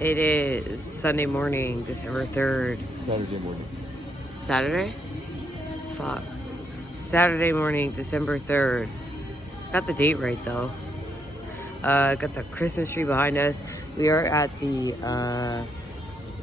It is Sunday morning, December 3rd. Saturday morning. Saturday? Fuck. Saturday morning, December 3rd. Got the date right though. Got the Christmas tree behind us. We are at the,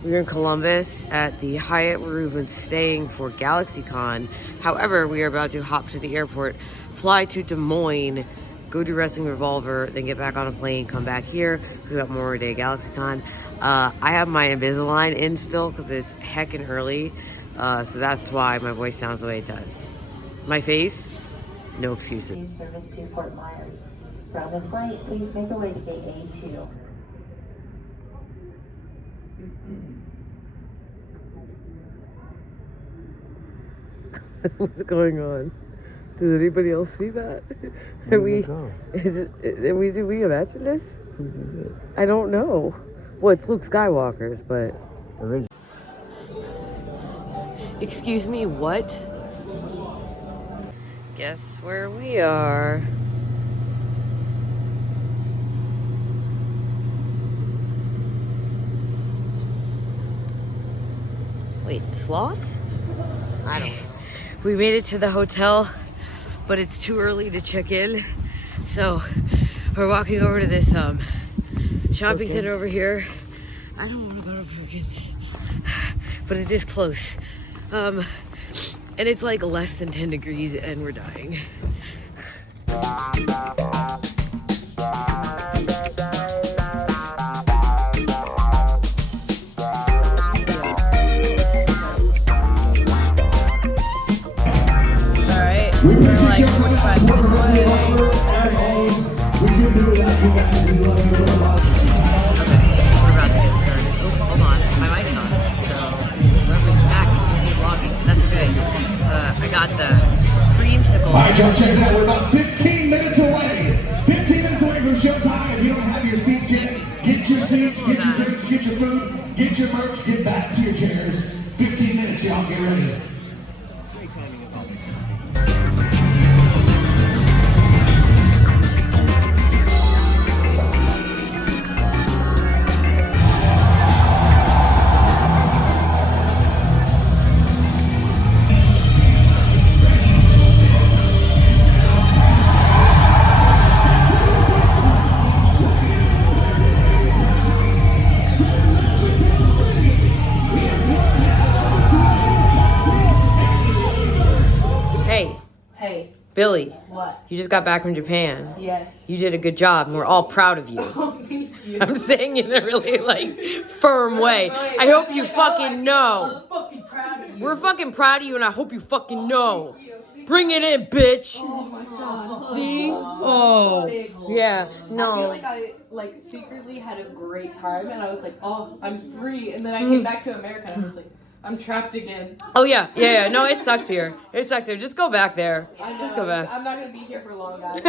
we're in Columbus at the Hyatt where we've been staying for GalaxyCon. However, we are about to hop to the airport, fly to Des Moines, go do Wrestling Revolver, then get back on a plane, come back here. We got more day at GalaxyCon. I have my Invisalign in still because it's heckin' early. So that's why my voice sounds the way it does. My face, no excuses. Service to Fort Myers. From this flight, please make your way to gate A2. What's going on? Does anybody else see that? Did we imagine this? I don't know. Well, it's Luke Skywalker's, but... Excuse me, what? Guess where we are. Wait, sloths? I don't know. We made it to the hotel, but it's too early to check in. So we're walking over to this shopping center over here. I don't want to go to Perkins, but it is close. And it's like less than 10 degrees and we're dying. We're like 45 minutes away. Okay, we're about to get started. Oh, hold on. My mic's on. So, we're back to vlogging. That's okay. I got the creamsicle. Alright, y'all, check it out. We're about 15 minutes away. 15 minutes away from showtime. If you don't have your seats yet, get your seats, get your drinks, get your food, get your merch, get back to your chairs. 15 minutes, y'all. Get ready. Billy, what? You just got back from Japan. Yes. You did a good job, and we're all proud of you. Oh, thank you. I'm saying in a really, firm way. I hope you fucking know. I'm fucking proud of you. We're fucking proud of you, and I hope you fucking know. Bring it in, bitch. Oh, my God. See? Oh. Yeah, no. I feel like I, secretly had a great time, and I was like, oh, I'm free. And then I came back to America, and I was like, I'm trapped again. Oh, yeah. No, it sucks here. It sucks here. Just go back there. Just go back. I'm not going to be here for long, guys. They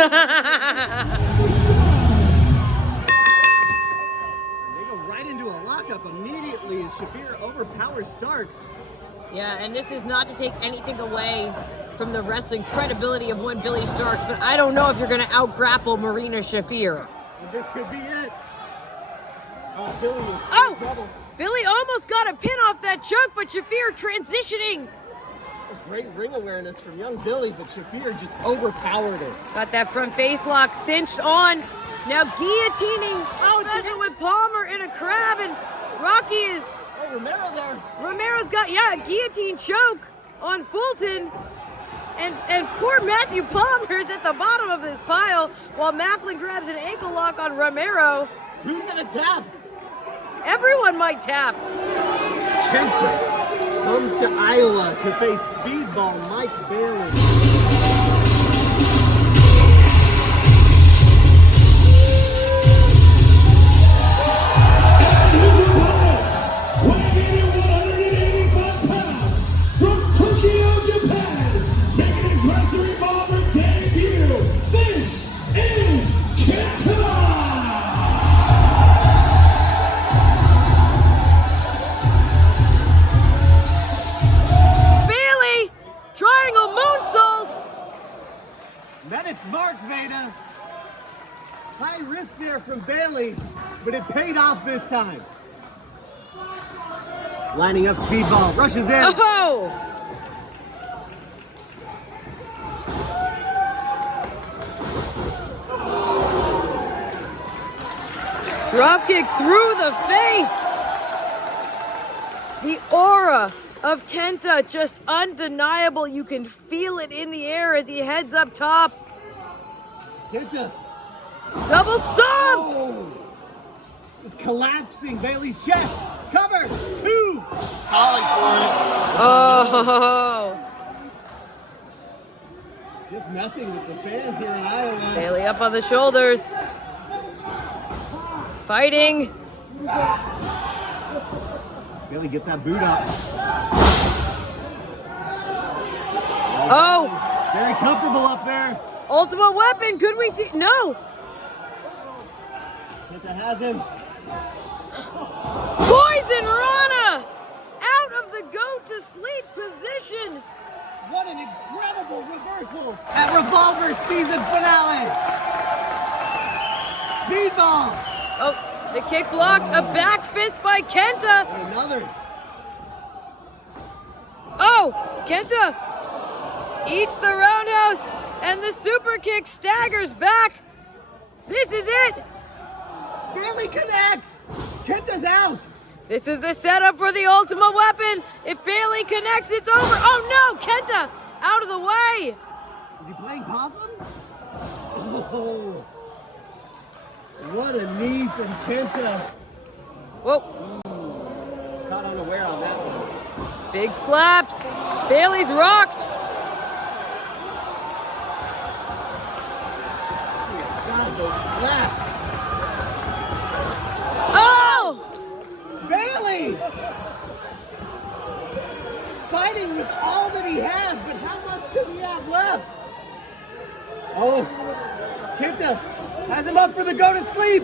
go right into a lockup immediately as Shafir overpowers Starks. Yeah, and this is not to take anything away from the wrestling credibility of one Billy Starks, but I don't know if you're going to out-grapple Marina Shafir. This could be it. Billy is in trouble. Billy almost got a pin off that choke, but Shafir transitioning. There's great ring awareness from young Billy, but Shafir just overpowered it. Got that front face lock cinched on. Now guillotining. Special with Palmer in a crab, and Rocky is... Oh, Romero there. Romero's got, a guillotine choke on Fulton. And poor Matthew Palmer is at the bottom of this pile, while Macklin grabs an ankle lock on Romero. Who's gonna tap? Everyone might tap. Kenta comes to Iowa to face Speedball Mike Bailey. From Tokyo, Japan, making his Wrestling Revolver debut. This is Kenta. Then it's Mark Veda. High risk there from Bailey, but it paid off this time. Lining up Speedball, rushes in. Oh! Drop kick through the face. The aura of Kenta just undeniable. You can feel it in the air as he heads up top. Kenta. Double stomp! Oh. Just collapsing Bailey's chest. Cover. 2. Calling for it. Oh! Just messing with the fans here in Iowa. Bailey up on the shoulders. Fighting. Bailey gets that boot up. Oh! Very comfortable up there. Ultimate weapon. Could we see? No. Kenta has him. Poison Rana out of the go to sleep position. What an incredible reversal at Revolver season finale. Speedball. Oh, the kick block, a back fist by Kenta. And another. Oh, Kenta eats the roundhouse and the super kick staggers back. This is it. Bailey connects. Kenta's out. This is the setup for the ultimate weapon. If Bailey connects, it's over. Oh no, Kenta out of the way. Is he playing possum? Oh. What a knee from Kenta. Whoa. Caught unaware on that one. Big slaps. Bailey's rocked. God, those slaps. Oh! Bailey! Fighting with all that he has, but how much does he have left? Oh, Kenta has him up for the go to sleep.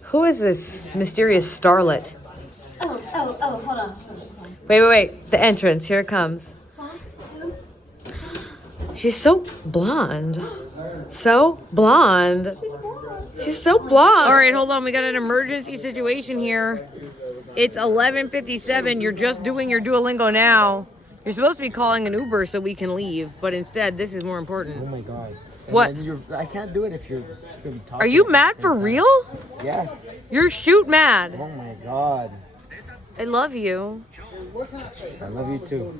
Who is this mysterious starlet? Oh, hold on. Wait. The entrance. Here it comes. She's so blonde. So blonde. She's so blonde. All right, hold on. We got an emergency situation here. It's 11:57. You're just doing your Duolingo now. You're supposed to be calling an Uber so we can leave, but instead, this is more important. Oh my God. What? I can't do it if you're going to be talking. Are you mad for real? Yes. You're shoot mad. Oh my God. I love you. I love you too.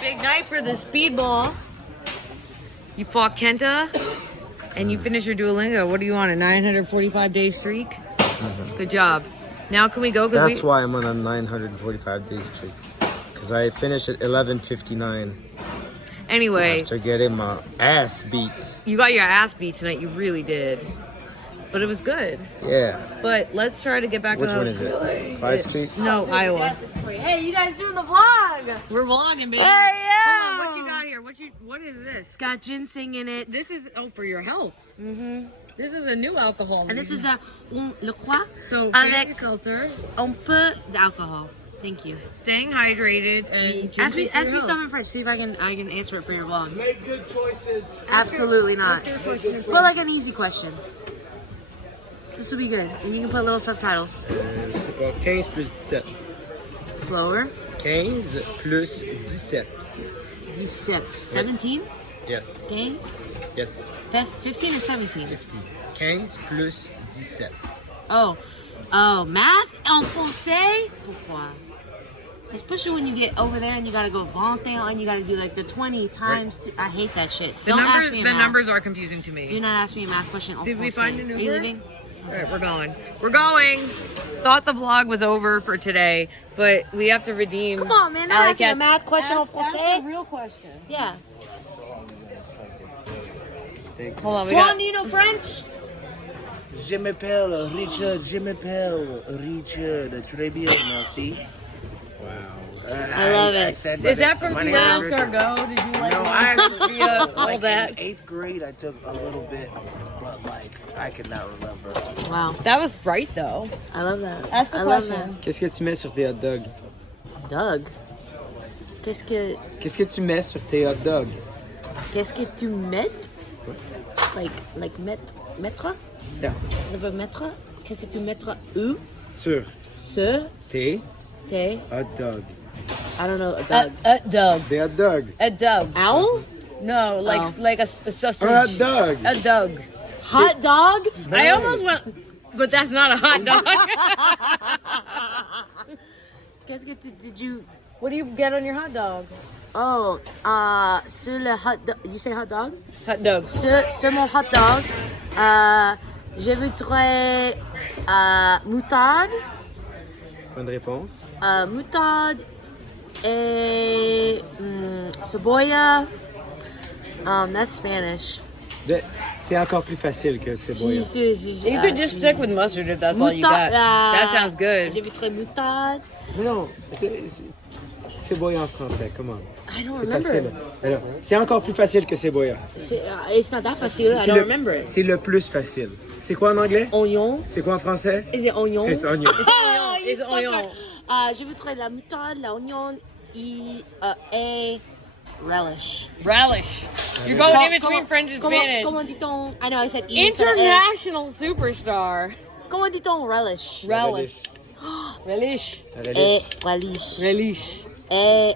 Big night for the speedball. You fought Kenta, and you finished your Duolingo. What do you want, a 945-day streak? Mm-hmm. Good job. Now can we go? That's why I'm on a 945-day streak. Because I finished at 11:59. Anyway. After getting my ass beat. You got your ass beat tonight. You really did. But it was good. Yeah. But let's try to get back Which to one is it? Clyde Street? No, Iowa. Hey, you guys doing the vlog? We're vlogging, baby. Hey, yeah. Hold on, what you got here? What is this? It's got ginseng in it. This is, for your health. Mm-hmm. This is a new alcohol. And this is a le croix so avec seltzer. un peu d'alcohol. Thank you. Staying hydrated and Ask me stuff in French. See if I can answer it for your vlog. Make good choices. Absolutely not. Put like an easy question. This will be good. And you can put little subtitles. 15 plus 17. Slower. 15 plus 17. 17? Yes. 15? Yes. 15 or 17? 15. 15 plus 17. Oh, math en français? Pourquoi? Especially when you get over there and you gotta go 20 and you gotta do like the 20 times. Right. I hate that shit. Don't ask me a math. Numbers are confusing to me. Do not ask me a math question. Did we find an Uber? Are you leaving? All right, we're going. We're going. Thought the vlog was over for today, but we have to redeem. Come on, man. Don't ask me a math question en français. That's a real question. Yeah. Hold on, Swan, do you know French? Je m'appelle Richard. Je m'appelle Richard. Très bien, merci. I love it. Is that from Pierre Escargot? Did you like all that? In 8th grade, I took a little bit, but like I could not remember. Wow. That was right though. I love that. Ask a question. Qu'est-ce que tu mets sur tes hot dogs? Doug. Qu'est-ce que tu mets sur tes hot dogs? Qu'est-ce que tu mets? Like mettre? Yeah. Le verbe mettre? Qu'est-ce que tu mettras où? Sur. Sur Tes tes. hot dog. I don't know. A dog. Des hot dog. A dog. Owl? No, like a sausage. Un hot dog. A dog. Hot dog? I almost went, but that's not a hot dog. Qu'est-ce que did you? What do you get on your hot dog? Oh, sur le hot dog. You say hot dog? Hot dog. Sur mon hot dog, je voudrais moutarde. Bonne réponse. Moutarde et cebolla. That's Spanish. C'est encore plus facile que c'est bon. You could just stick with mustard if that's all you got. That sounds good. Je voudrais moutarde. Non, c'est boya en français, comment? I don't C'est remember. facile. Alors, c'est encore plus facile que c'est boya. It's not that facile. I don't remember. C'est le plus facile. C'est quoi en anglais? Oignon. C'est quoi en français? Is it oignon? It's onion. It's oignon. Je voudrais la moutarde, l'oignon et relish. Relish. You're going in between French and Spanish. Comment dit-on? I know I said International superstar. Comment dit-on relish? Relish. Relish. Et relish. Relish. Et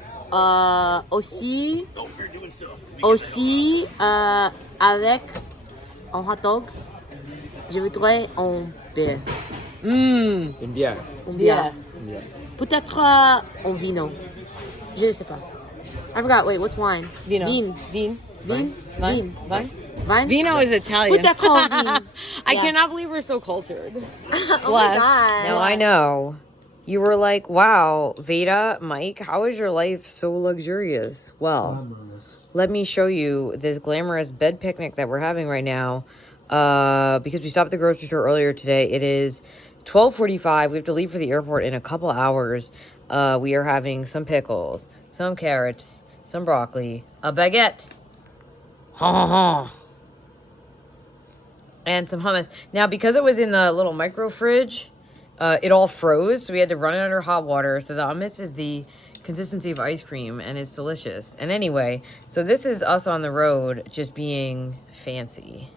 aussi avec un hot dog, je voudrais un bière. Une bière. Un bière. Une bière. Peut-être un vino. Je ne sais pas. I forgot. Wait, what's wine? Vino. Vin. Vine. Vin. Vine. Vine? Vino is Italian. Peut-être un vin. I Yeah. cannot believe we're so cultured. Oh Bless. my God. Now I know. You were like, wow, Veda, Mike, how is your life so luxurious? Well, let me show you this glamorous bed picnic that we're having right now. Because we stopped at the grocery store earlier today. It is 12:45. We have to leave for the airport in a couple hours. We are having some pickles, some carrots, some broccoli, a baguette. And some hummus. Now, because it was in the little micro fridge, it all froze, so we had to run it under hot water. So the hummus is the consistency of ice cream, and it's delicious. And anyway, so this is us on the road just being fancy.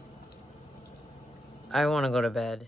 I want to go to bed.